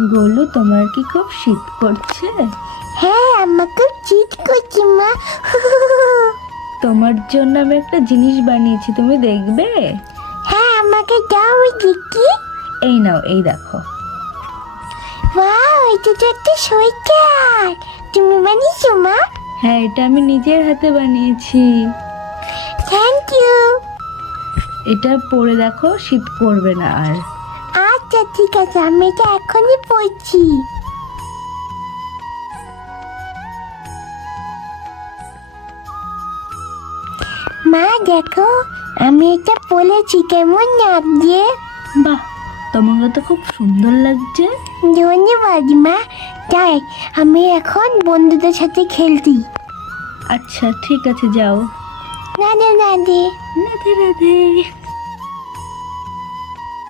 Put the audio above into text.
গোলু, তোমার কি খুব শীত করছে? হ্যাঁ, আমাকে চিট করছি মা। তোমার জন্য আমি একটা জিনিস বানিয়েছি, তুমি দেখবে? হ্যাঁ, আমাকে দাও দেখি। এই নাও, এই দেখো। ওয়াও, এটা তো একটা সোয়েটার। তুমি বানিয়েছো মা? হ্যাঁ, এটা আমি নিজের হাতে বানিয়েছি। Thank you. এটা পরে দেখো, শীত করবে না আর। আচ্ছা ঠিক আছে, আমি এটা এখনই পড়ছি। মা দেখো, আমি এটা পড়েছি, কেমন লাগছে? বাহ, তোমাকে তো খুব সুন্দর লাগছে। ধন্যবাদ মা। তাই আমি এখন বন্ধুদের সাথে খেলতি। আচ্ছা ঠিক আছে, যাও। রাধে রাধে। রাধে রাধে।